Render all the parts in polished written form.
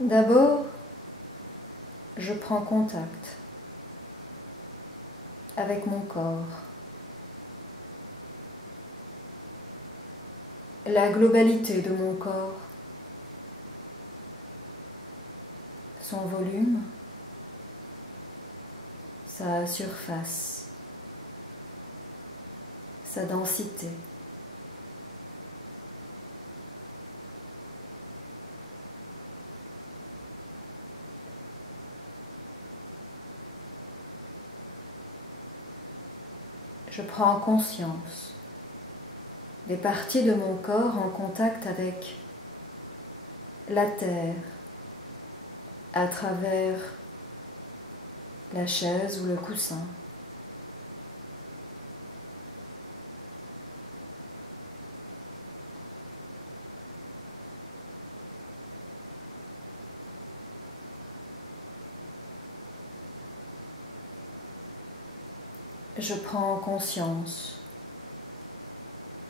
D'abord, je prends contact avec mon corps, la globalité de mon corps, son volume, sa surface, sa densité. Je prends conscience des parties de mon corps en contact avec la terre à travers la chaise ou le coussin. Je prends conscience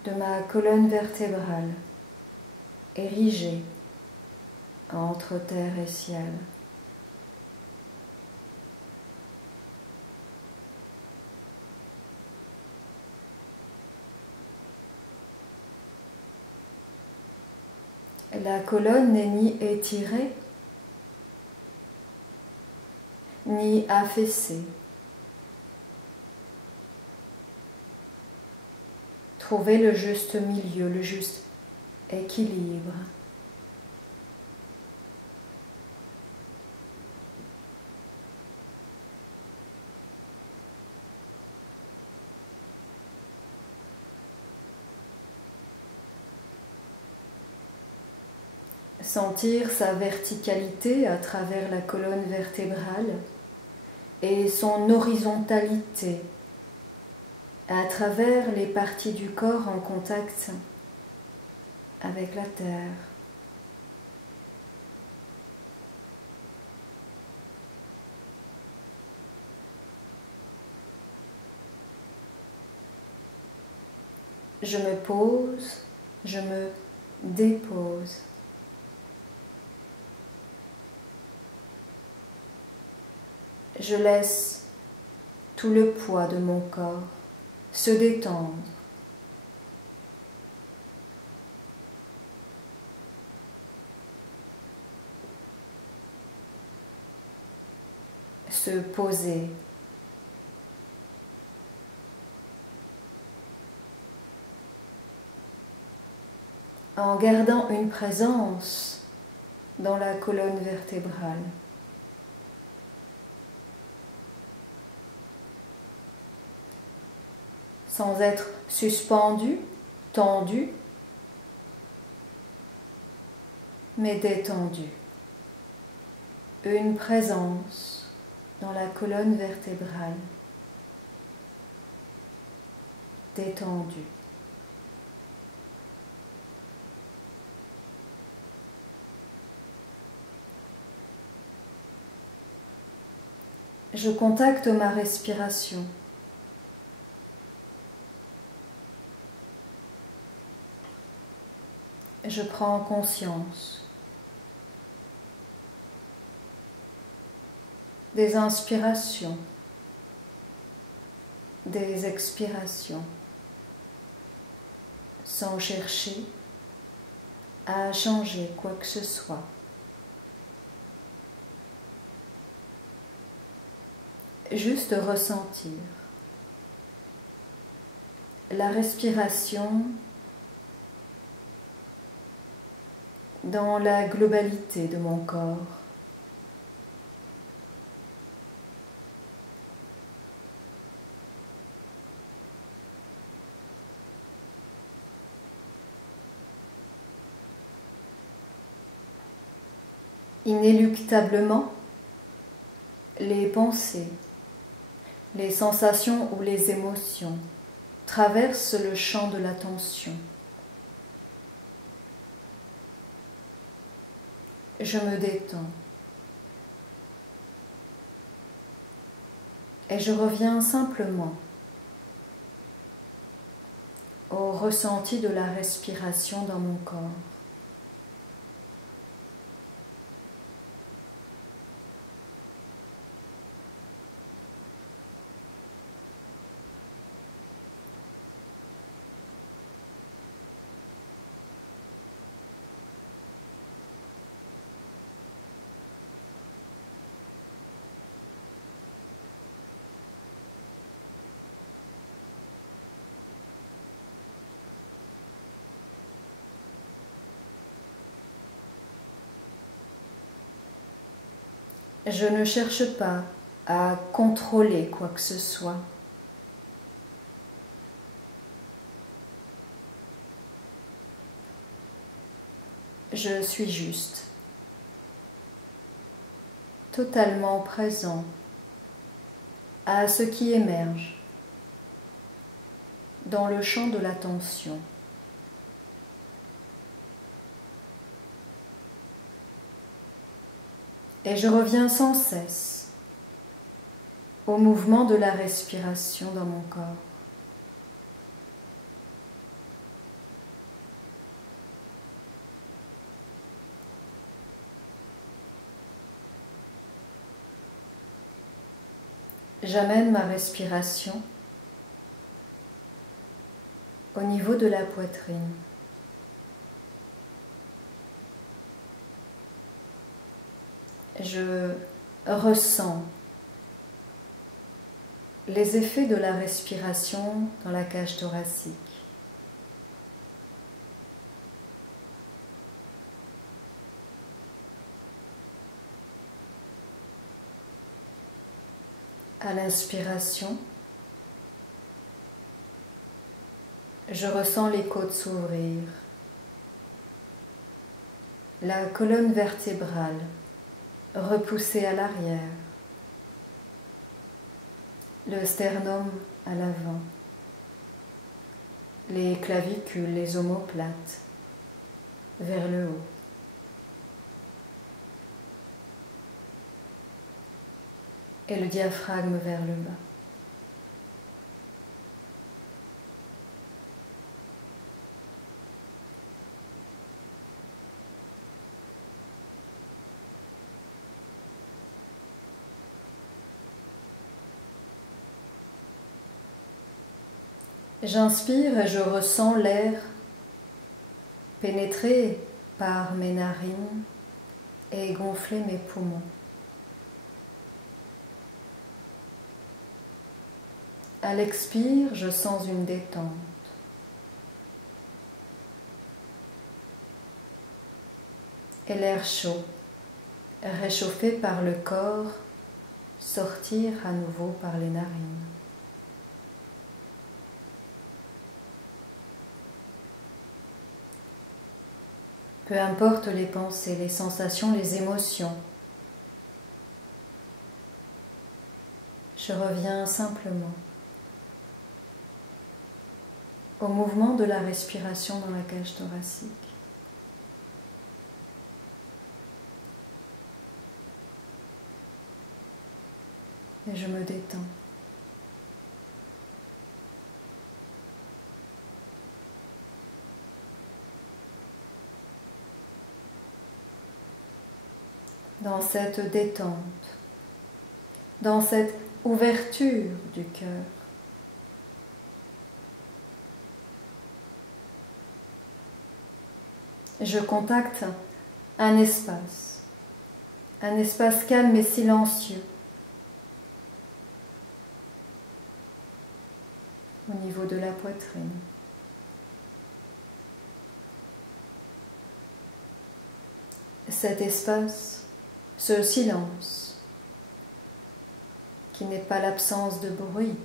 de ma colonne vertébrale érigée entre terre et ciel. La colonne n'est ni étirée, ni affaissée. Trouver le juste milieu, le juste équilibre. Sentir sa verticalité à travers la colonne vertébrale et son horizontalité à travers les parties du corps en contact avec la terre. Je me pose, je me dépose. Je laisse tout le poids de mon corps se détendre. Se poser. En gardant une présence dans la colonne vertébrale. Sans être suspendu, tendu, mais détendu. Une présence dans la colonne vertébrale, détendue. Je contacte ma respiration. Je prends conscience des inspirations, des expirations, sans chercher à changer quoi que ce soit. Juste ressentir la respiration dans la globalité de mon corps. Inéluctablement, les pensées, les sensations ou les émotions traversent le champ de l'attention. Je me détends et je reviens simplement au ressenti de la respiration dans mon corps. Je ne cherche pas à contrôler quoi que ce soit. Je suis juste, totalement présent à ce qui émerge dans le champ de l'attention. Et je reviens sans cesse au mouvement de la respiration dans mon corps. J'amène ma respiration au niveau de la poitrine. Je ressens les effets de la respiration dans la cage thoracique. À l'inspiration, je ressens les côtes s'ouvrir, la colonne vertébrale repoussée à l'arrière, le sternum à l'avant, les clavicules, les omoplates vers le haut. Et le diaphragme vers le bas. J'inspire et je ressens l'air pénétrer par mes narines et gonfler mes poumons. À l'expire, je sens une détente. Et l'air chaud, réchauffé par le corps, sortir à nouveau par les narines. Peu importe les pensées, les sensations, les émotions, je reviens simplement au mouvement de la respiration dans la cage thoracique. Et je me détends. Dans cette détente, dans cette ouverture du cœur, je contacte un espace calme et silencieux au niveau de la poitrine. Cet espace, ce silence, qui n'est pas l'absence de bruit,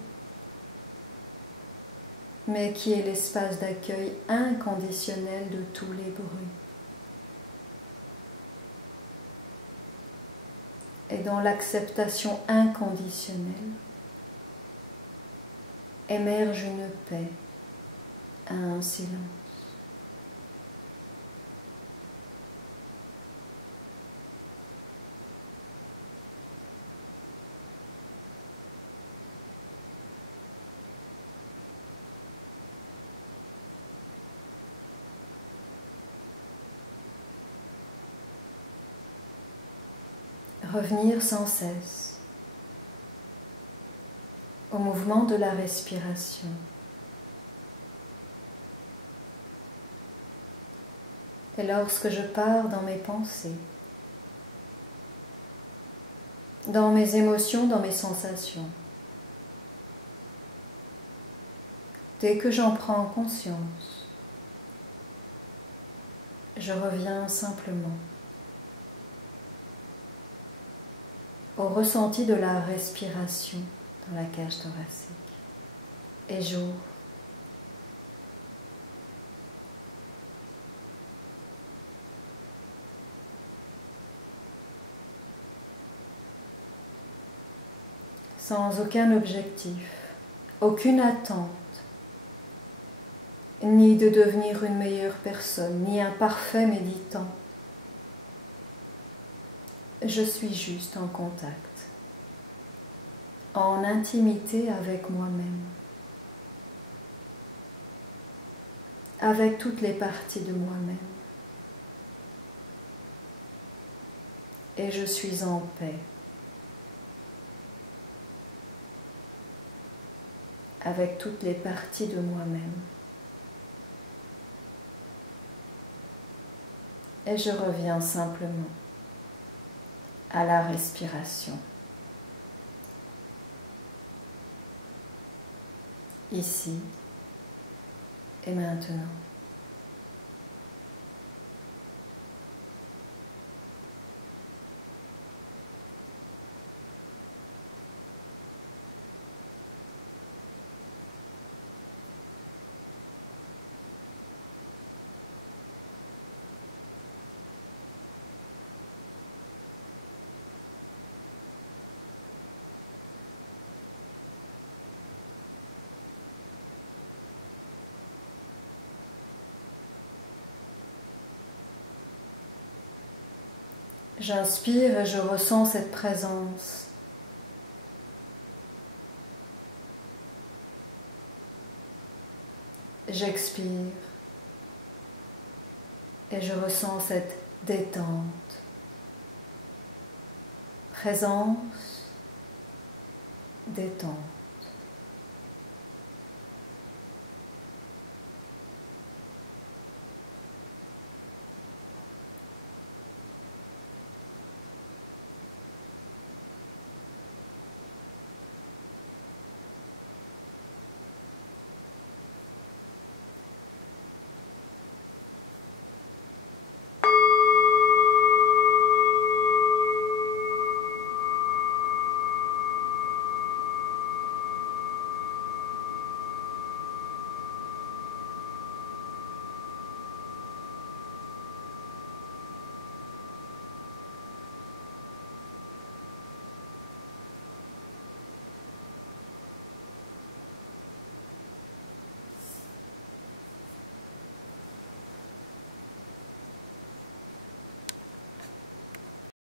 mais qui est l'espace d'accueil inconditionnel de tous les bruits. Et dans l'acceptation inconditionnelle, émerge une paix, un silence. Revenir sans cesse au mouvement de la respiration. Et lorsque je pars dans mes pensées, dans mes émotions, dans mes sensations, dès que j'en prends conscience, je reviens simplement au ressenti de la respiration dans la cage thoracique. Et j'ouvre. Sans aucun objectif, aucune attente, ni de devenir une meilleure personne, ni un parfait méditant. Je suis juste en contact, en intimité avec moi-même, avec toutes les parties de moi-même. Et je suis en paix avec toutes les parties de moi-même. Et je reviens simplement à la respiration. Ici et maintenant. J'inspire et je ressens cette présence. J'expire et je ressens cette détente. Présence, détente.